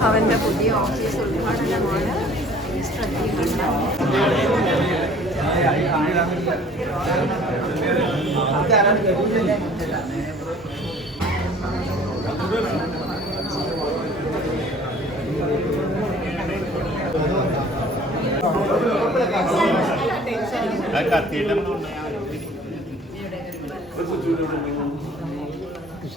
അവന്റെ പുതിയ ഓഫീസ് ഉദ്ഘാടനമാണ് ശ്രദ്ധിക്കണം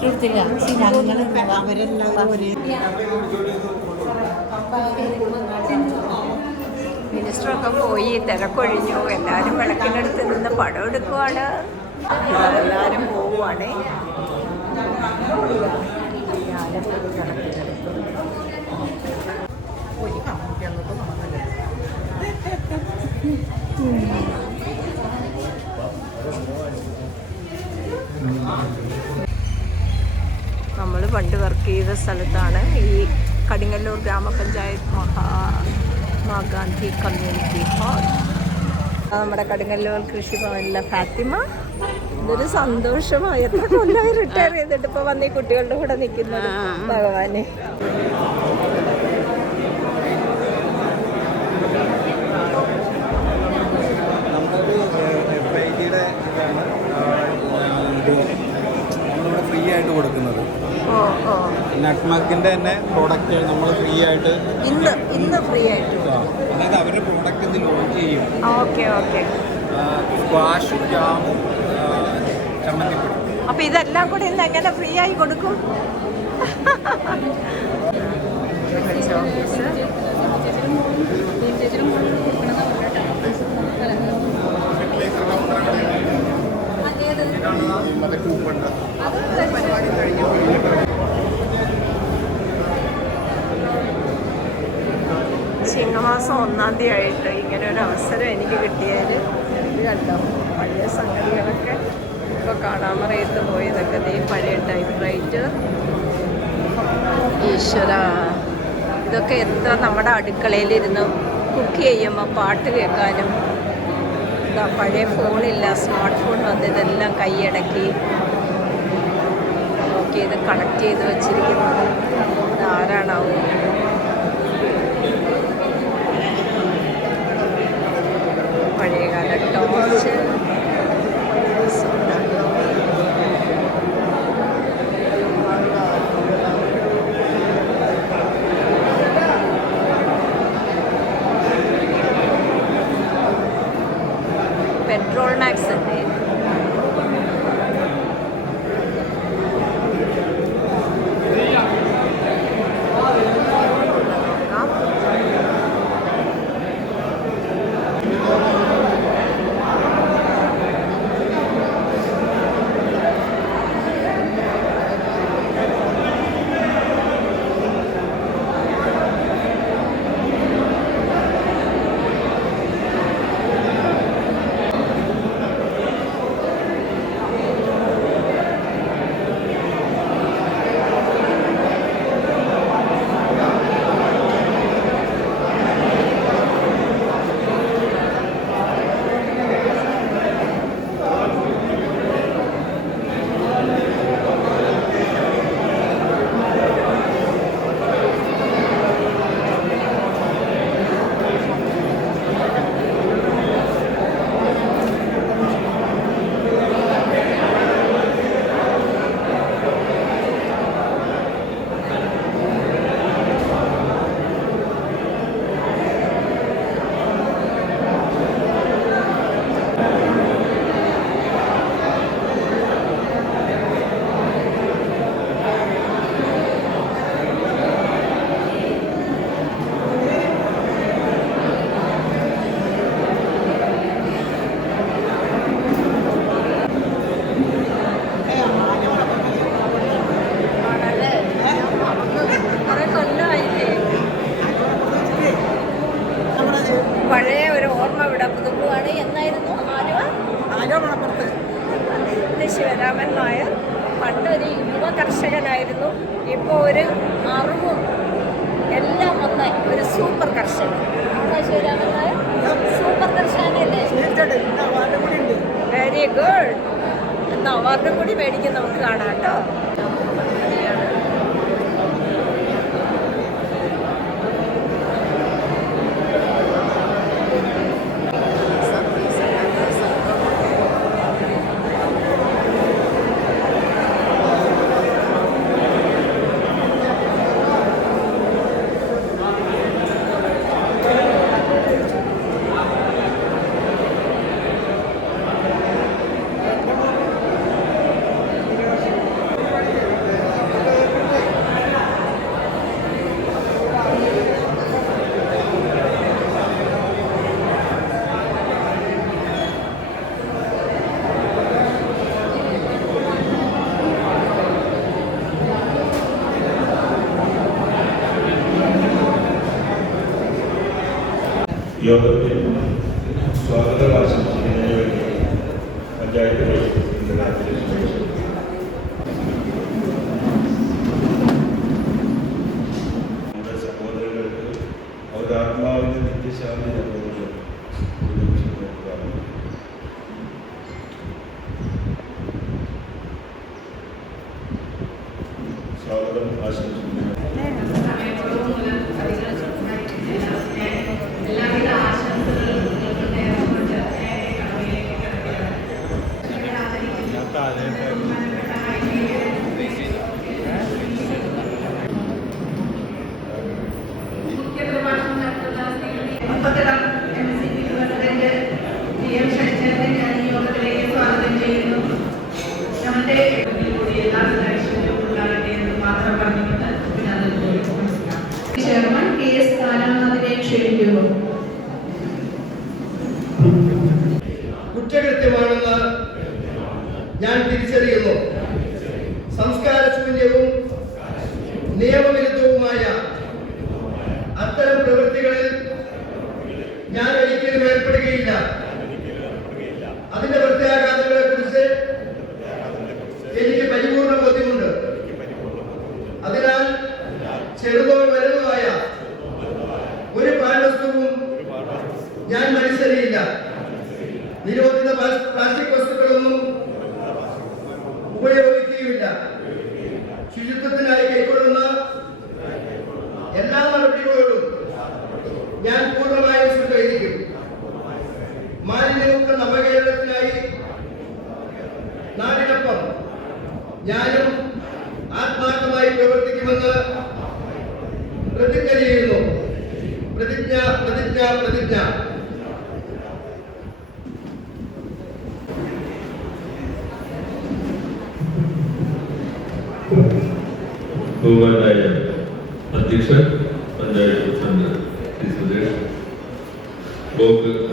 കൊടുത്തില്ല ഞങ്ങൾ അവരെല്ലാവരും ഒരേ മിനിസ്റ്ററൊക്കെ പോയി തിരക്കൊഴിഞ്ഞു. എല്ലാവരും വിളക്കിനടുത്ത് നിന്ന് പടം എടുക്കുവാണ്. എല്ലാവരും പോവുകയാണ് നമ്മൾ പണ്ട് വർക്ക് ചെയ്ത സ്ഥലത്താണ് ഈ കടിങ്ങല്ലൂർ ഗ്രാമപഞ്ചായത്ത് മഹാത്മാഗാന്ധി കമ്മ്യൂണിറ്റി ഹാൾ. നമ്മുടെ കടുങ്ങല്ലൂർ കൃഷിഭവനിലെ ഫാത്തിമ ഇതൊരു സന്തോഷമായി എത്ര കൊല്ലമായി റിട്ടയർ ചെയ്തിട്ട് ഇപ്പൊ വന്ന് ഈ കുട്ടികളുടെ കൂടെ നിൽക്കുന്നത് ഭഗവാനെ. ഓ നട്ട്മക്കിന്റെ തന്നെ പ്രോഡക്റ്റ് നമ്മൾ ഫ്രീ ആയിട്ട് ഇന്ന് ഇന്ന് ഫ്രീ ആയിട്ട്. അതായത് അവരുടെ പ്രോഡക്റ്റ് ഇത് ലോഞ്ച് ചെയ്യും. Okay okay. സ്ക്വാഷും ജാമും ചമ്മന്തിപ്പൊടി അപ്പൊ ഇതെല്ലാം കൂടി ഇന്ന് എങ്ങനെ ഫ്രീ ആയി കൊടുക്കും? ഓഫീസ് ചിങ്ങമാസം ഒന്നാം തീയതി ആയിട്ട് ഇങ്ങനെ ഒരു അവസരം എനിക്ക് കിട്ടിയാൽ ഇത് കണ്ടോ? പഴയ സംഗതികളൊക്കെ ഇപ്പോൾ കാണാമറയത്ത് പോയതൊക്കെ നീ പഴയ ടൈപ്പ് റൈറ്റ്. ഈശ്വര. ഇതൊക്കെ എത്ര നമ്മുടെ അടുക്കളയിലിരുന്ന് കുക്ക് ചെയ്യുമ്പോൾ പാട്ട് കേൾക്കാനും എന്താ പഴയ ഫോണില്ല സ്മാർട്ട് ഫോൺ വന്ന് ഇതെല്ലാം കൈയടക്കി നോക്കി ഇത് കണക്ട് ചെയ്ത് വെച്ചിരിക്കുന്നത് ആരാണാവും Thank you.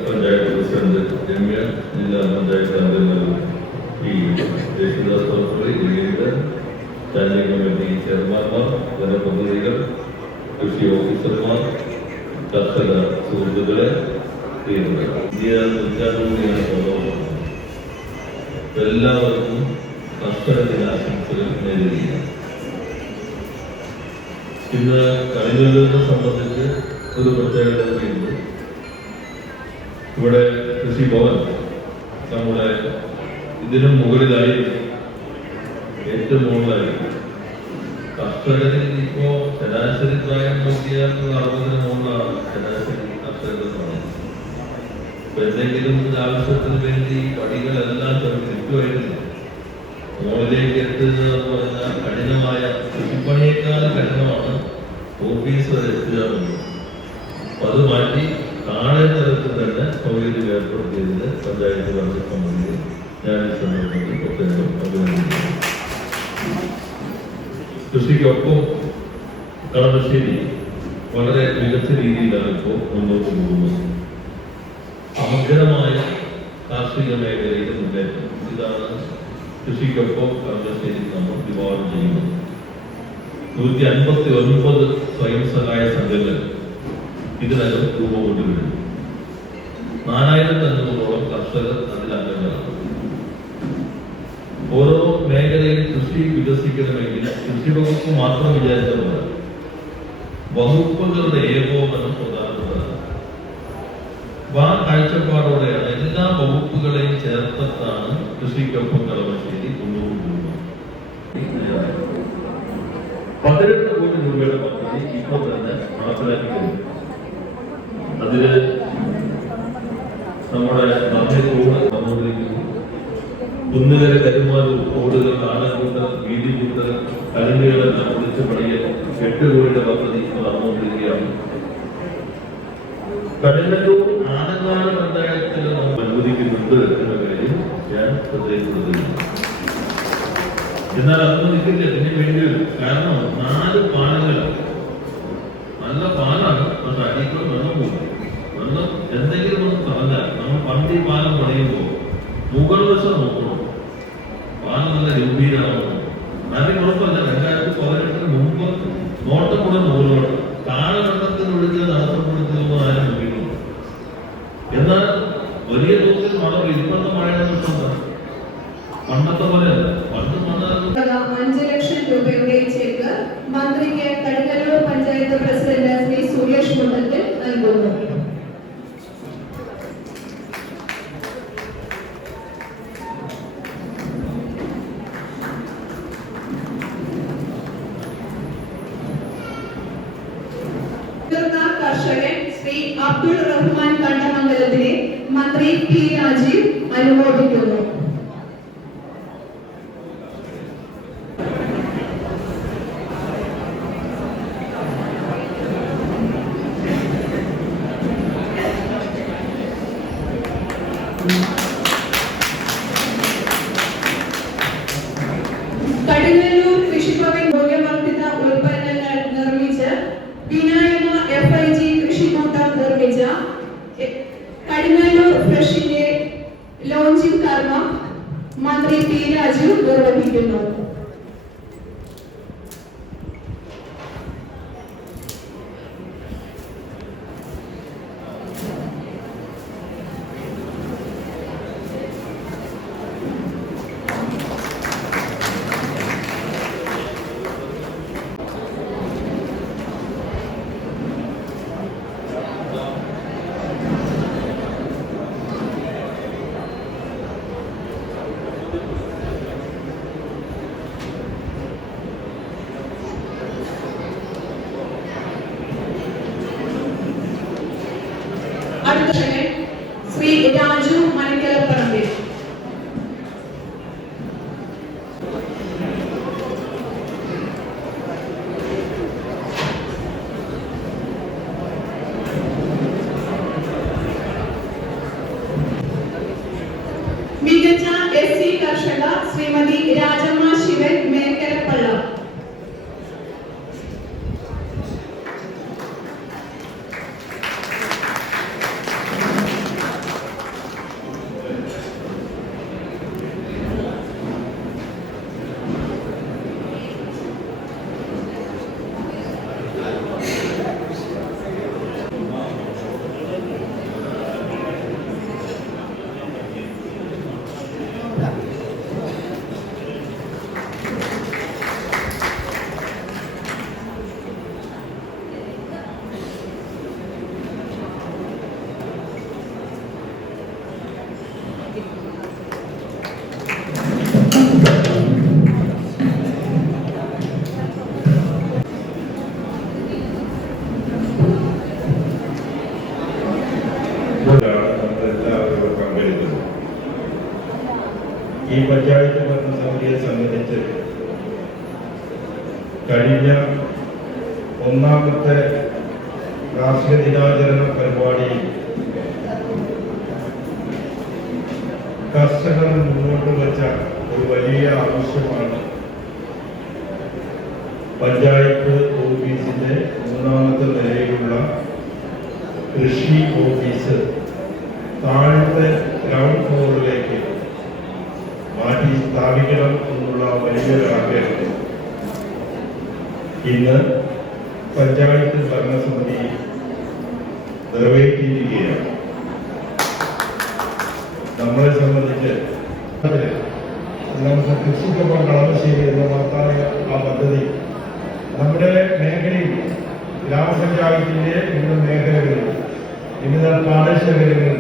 Panchayat president Ramya ജില്ലാ പഞ്ചായത്ത് അംഗങ്ങൾ ഈ യേശുദാസ് ദിലീപ് സ്റ്റാൻഡിംഗ് കമ്മിറ്റി ചെയർമാൻമാർ ജനപ്രതിനിധികൾ കൃഷി ഓഫീസർമാർ കർഷക സുഹൃത്തുക്കളെ ഇന്ത്യ നൂറ്റാണ്ടുകൂടിയാണ് ഓർമ്മ എല്ലാവർക്കും കർഷക ദിനാശംസകൾ നേരുകയാണ്. ഇന്ന് കരിനെല്ലിനെ സംബന്ധിച്ച് ഒരു പ്രത്യേകത ഇവിടെ കൃഷിഭവൻ നമ്മുടെ ഇതിനും മുകളിലായി ഏറ്റവും മുകളിലായി. കർഷകരിൽ ഇപ്പോ ശരാശരി പ്രായം നോക്കിയാൽ അറുപതിന് മുകളിലാണ് ശരാശരി എന്ന് പറയുന്നത് അപ്പൊ എന്തെങ്കിലും ഒരു ആവശ്യത്തിന് വേണ്ടി പടികളെല്ലാം ചെറുതായിട്ടില്ല മുകളിലേക്ക് എത്തുക എന്ന് പറഞ്ഞാൽ കഠിനമായ കൃഷിപ്പണിയേക്കാൾ കഠിനമാണ്. ഓഫീസ് വരെ എത്തുക അത് മാറ്റി താഴെ തലത്തിൽ തന്നെ സൗകര്യം ഏർപ്പെടുത്തിയതിന് പഞ്ചായത്ത് ഭരണ സമിതിയെ ഞാൻ ഈ സന്ദർഭത്തിൽ പ്രത്യേകം അഭിനന്ദിക്കുന്നു. കൃഷിക്കൊപ്പം കളമശ്ശേരി വളരെ മികച്ച രീതിയിലാണ് ഇപ്പോൾ മുന്നോട്ട് പോകുന്നത്. സമഗ്രമായ കാർഷിക മേഖലയിലെ മുന്നേറ്റം. ഇതാണ് കൃഷിക്കൊപ്പം കളമശ്ശേരി നമ്മൾ വിവാഹം ചെയ്യുന്നത്. നൂറ്റി അൻപത്തി ഒൻപത് സ്വയം സഹായ സംഘങ്ങൾ ഇതിനകം രൂപം കൊണ്ടുവരുന്നു. നാലായിരത്തി അഞ്ഞൂറോളം കർഷകർ അതിൽ അംഗങ്ങളാണ്. ഓരോ മേഖലയിൽ കൃഷി വികസിക്കണമെങ്കിൽ കൃഷി വകുപ്പ് മാത്രം വിചാരിച്ചപ്പോൾ വകുപ്പുകളുടെ ഏകോപനം പ്രധാനപ്പെട്ടതാണ്. അപ്പൊ കാഴ്ചപ്പാടോടെയാണ് എല്ലാ വകുപ്പുകളെയും ചേർത്തിട്ടാണ് കൃഷിക്കൊപ്പം കളമശ്ശേരി കൊണ്ടുപോകുന്നത് പതിനെട്ട് കോടി രൂപയുടെ പദ്ധതി ഇപ്പോൾ തന്നെ നടപ്പിലാക്കി കഴിഞ്ഞു അതിൽ നമ്മുടെ മധ്യത്തോട് വന്നുകൊണ്ടിരിക്കുന്നു. കുന്നുകര കരുമാലൂർ തോടുകൾ ആനക്കൂട്ട് വീതികൂട്ട് കലുങ്കുകളെല്ലാം പൊളിച്ചു പണിയൽ എട്ട് കോടിയുടെ പദ്ധതി നടന്നുകൊണ്ടിരിക്കുകയാണ്. കടുങ്ങല്ലൂർ ആനങ്ങാട് പഞ്ചായത്തിൽ നമ്മൾ അനുവദിക്കുന്നുണ്ട് എന്ന കാര്യം ഞാൻ ശ്രദ്ധയിൽപ്പെടുത്തുന്നു. എന്നാൽ അനുവദിക്കില്ല ഇതിന് വേണ്ടി വരും. കാരണം പെയ്യും. ഇപ്പോഴത്തെ മഴയുടെ പ്രശ്നം പണ്ടത്തെ പോലെ പണ്ട് അഞ്ച് ലക്ഷം രൂപയുടെ ചെക്ക് മന്ത്രിക്ക് കടുങ്ങല്ലൂർ പഞ്ചായത്ത് പ്രസിഡന്റ് ശ്രീ സുരേഷ് മുണ്ടത്തിൽ നൽകുന്നു കടുങ്ങല്ലൂർ ഫ്രഷിന്റെ ലോഞ്ചിംഗ് കർമ്മ മന്ത്രി പി രാജു നിർവഹിക്കുന്നു നമ്മളെ സംബന്ധിച്ച് നമുക്ക് കൃഷിക്കൊപ്പം കളമശ്ശേരി എന്ന മഹത്തായ ആ പദ്ധതി നമ്മുടെ മേഖലയിൽ ഗ്രാമപഞ്ചായത്തിന്റെ വിവിധ മേഖലകളിൽ വിവിധ പ്രാദേശിക അതുപോലെ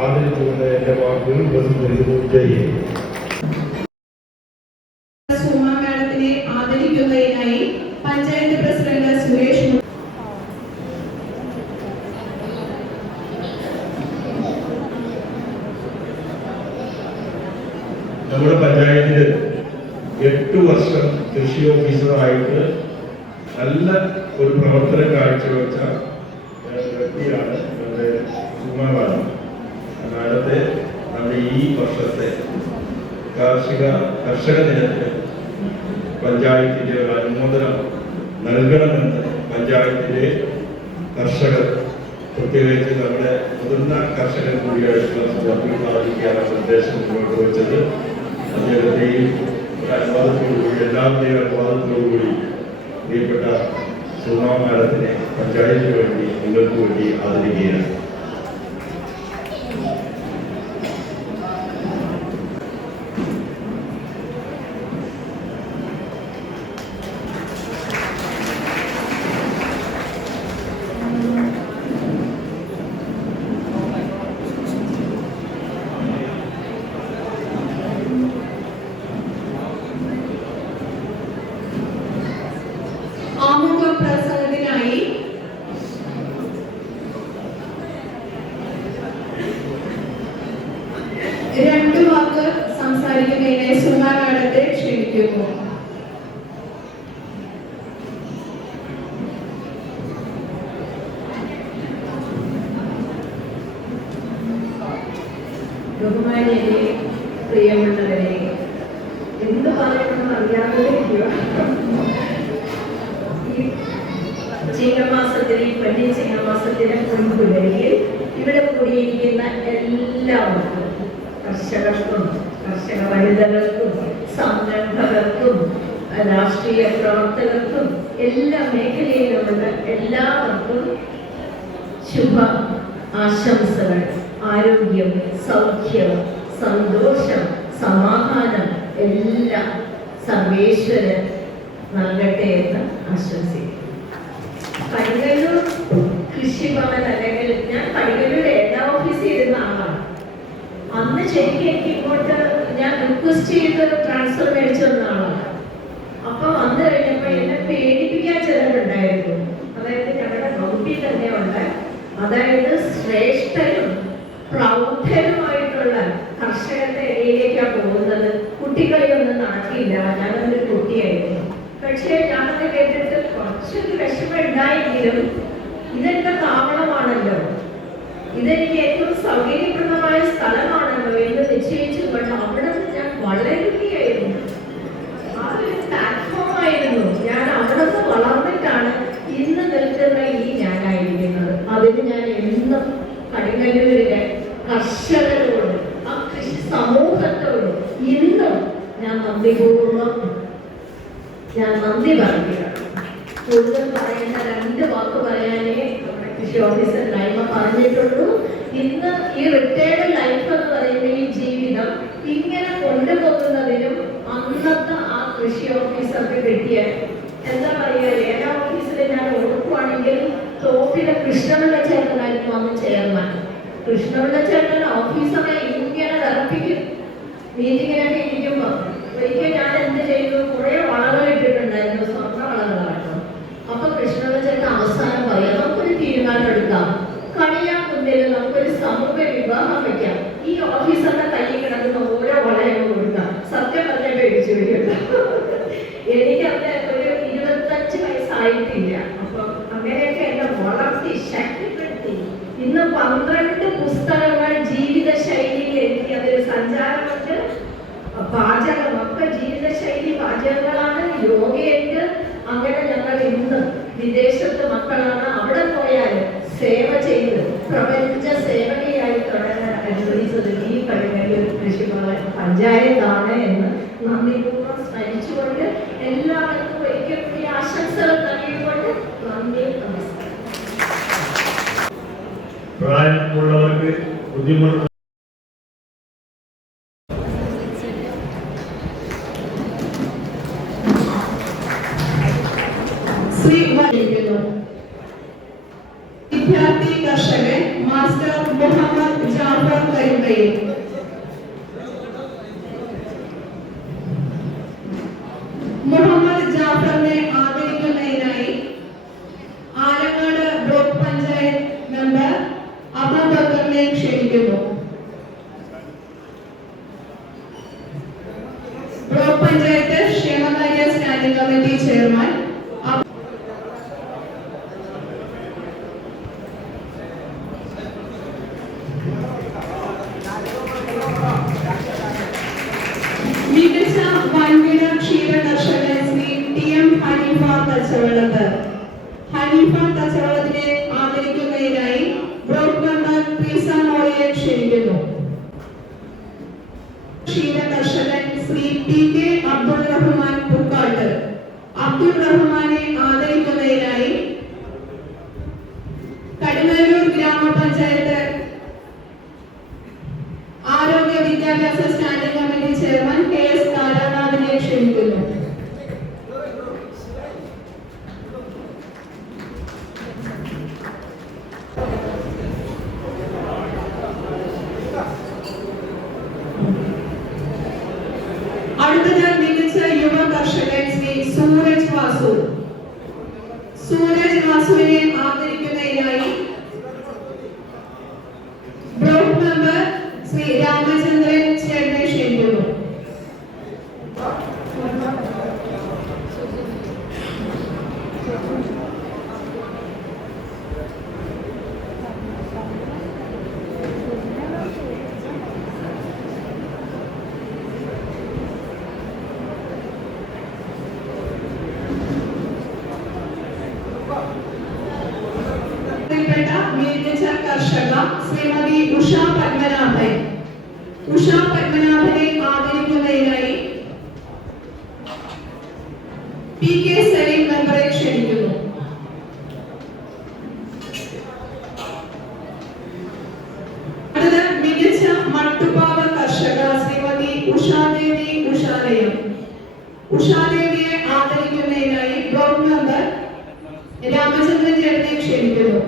ആദരിച്ചുകൊണ്ട് എന്റെ വാക്കുകൾ ഉപസംഹരിക്കുന്നു ജയ് ഹിന്ദ്. സുമ മാഡത്തിനെ ആദരിക്കുന്നതിനായി പഞ്ചായത്ത് പ്രസിഡന്റ് സുരേഷ് മു- നമ്മുടെ പഞ്ചായത്തിൽ എട്ട് വർഷം കൃഷി ഓഫീസറായിട്ട് നല്ല ഒരു പ്രവർത്തനം കാഴ്ചവെച്ച ഏഹ്, വ്യക്തിയാണ് നമ്മുടെ സുമാ മാഡം മാഡത്തെ നമ്മുടെ ഈ വർഷത്തെ കാർഷിക കർഷക ദിനത്തിന് പഞ്ചായത്തിന്റെ ഒരു അനുമോദനം നൽകണമെന്ന് പഞ്ചായത്തിലെ കർഷകർ പ്രത്യേകിച്ച് നമ്മുടെ മുതിർന്ന കർഷകർ കൂടിയായിട്ടുള്ള സുഹൃത്തുക്കൾ ആയിരിക്കാനുള്ള നിർദ്ദേശം മുന്നോട്ട് വെച്ചത് അദ്ദേഹത്തെയും ഒരു അനുവാദത്തോടുകൂടി എല്ലാവരുടെയും അനുവാദത്തോടുകൂടി പ്രിയപ്പെട്ട സുമാ മാഡത്തിനെ പഞ്ചായത്തിന് വേണ്ടി നിങ്ങൾക്ക് വേണ്ടി ആദരിക്കുകയാണ്. ചിങ്ങമാസത്തിന് കൊണ്ടുവരികയിൽ ഇവിടെ കൂടിയിരിക്കുന്ന എല്ലാവർക്കും കർഷകർക്കും കർഷക വനിതകൾക്കും സംരംഭകർക്കും രാഷ്ട്രീയ പ്രവർത്തകർക്കും എല്ലാ മേഖലയിലുമുള്ള എല്ലാവർക്കും ശുഭ ആശംസകൾ. ആരോഗ്യം സൗഖ്യം സന്തോഷം സമാധാനം എല്ലാം സർവേശ്വരൻ നൽകട്ടെ എന്ന് ആശംസിക്കുന്നു. കടികല്ലൂർ അല്ലെങ്കിൽ ഞാൻ കടികല്ലൂർ ഏതാ ഓഫീസ് ചെയ്തിരുന്ന ആളാണ്. അന്ന് ശരിക്കും എനിക്ക് ഇങ്ങോട്ട് ഞാൻ റിക്വസ്റ്റ് ചെയ്ത് ട്രാൻസ്ഫർ മേടിച്ചു തന്ന ആളാണ്. അപ്പൊ വന്നു കഴിഞ്ഞപ്പോ എന്നെ പേടിപ്പിക്കാൻ ചിലരുണ്ടായിരുന്നു. അതായത് ഞങ്ങളുടെ കൗണ്ടി തന്നെ ഉണ്ട് അതായത് ശ്രേഷ്ഠരും പ്രൗഢരുമായിട്ടുള്ള കർഷകരുടെ ഇടയിലേക്കാണ് പോകുന്നത്. കുട്ടികളിലൊന്നും നടക്കില്ല ഞാനൊരു കുട്ടിയായിരുന്നു. പക്ഷേ ഞാനത് കേട്ടിട്ട് കുറച്ചൊരു വിഷമം ഉണ്ടായെങ്കിലും ഇതെന്റെ அவனை ചെയർമാൻ കൃഷ്ണപിള്ള ചേട്ടൻ ഓഫീസറെ ഇങ്ങനെ വിറപ്പിക്കും മീറ്റിങ്ങിനൊക്കെ ഇരിക്കുമ്പോ. ഒരിക്കൽ ഞാൻ എന്ത് ചെയ്തു? കുറെ വളകൾ ഇട്ടിട്ടുണ്ടായിരുന്നു. സ്വർണ വളകളാട്ടോ. അപ്പൊ കൃഷ്ണപിള്ള ചേട്ടൻ അവസാനം പറയാം നമുക്കൊരു തീരുമാനം എടുക്കാം. കളിയാ കളിയാക്കുന്നില്ല നമുക്കൊരു സമൂഹ വിവാഹം വെക്കാം. ഈ ഓഫീസറുടെ തൊഴിലാളികൾക്കുള്ളവർക്ക് ബുദ്ധിമുട്ട് മികച്ച വൻകിട ക്ഷീര കർഷകൻ ശ്രീ ടി എം ഹനീഫ കച്ചവടത്ത് ഹനീഫ കച്ചവടത്തിനെ ആദരിക്കുന്നതിനായി ബ്രോക്കർ പ്രീസ മോളിയെ ക്ഷണിക്കുന്നു ക്ഷീര കർഷകൻ ശ്രീ ടി കെ അബ്ദുൾ റഹ്മാൻ പുക്കാട്ട് അബ്ദുൾ റഹ്മാനെ ആദരിക്കുന്നതിനായി കടുങ്ങല്ലൂർ ഗ്രാമപഞ്ചായത്ത് ശ്രീ രാമചന്ദ്രൻ ശ്രീരാമചന്ദ്രൻ ചേട്ടനെ ക്ഷണിക്കുന്നു.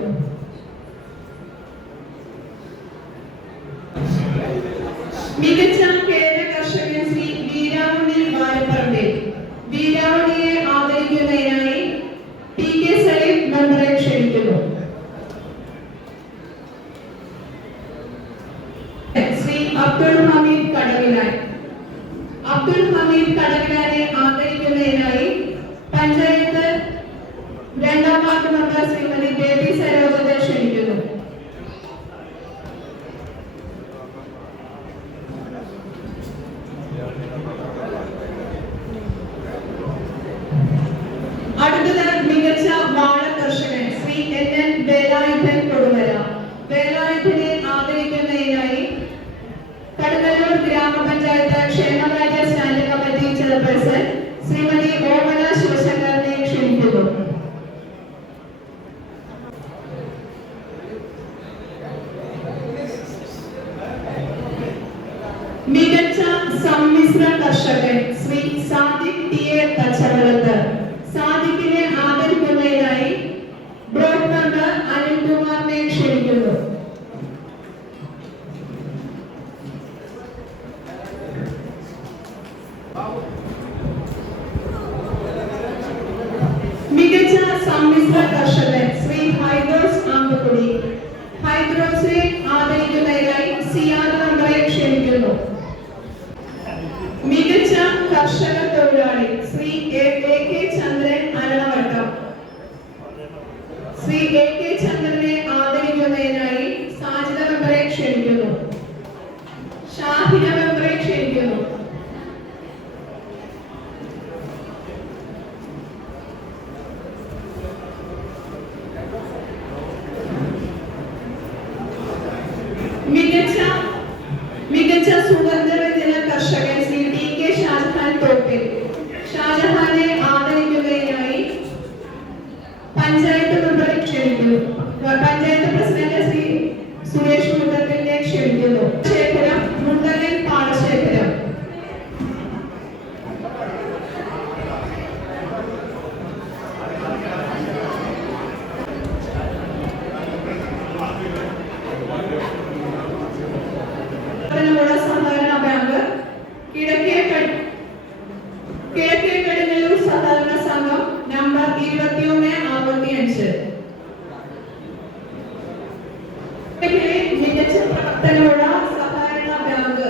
മേഖലയിൽ മികച്ച പ്രവർത്തനമുള്ള സഹകരണ ബാങ്ക്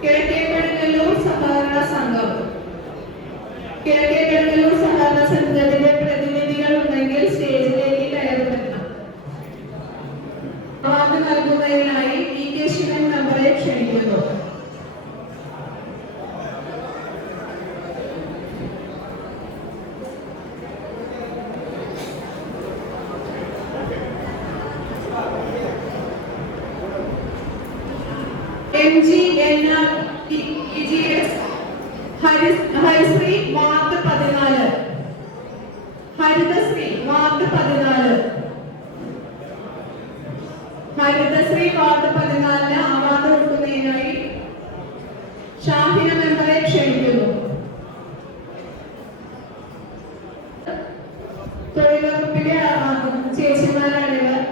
കിഴക്കേപ്പടിക്കല്ലൂർ സഹകരണ സംഘം. കിഴക്കേ തൊഴിലുറപ്പിലെ ചേച്ചിമാരാണിവർ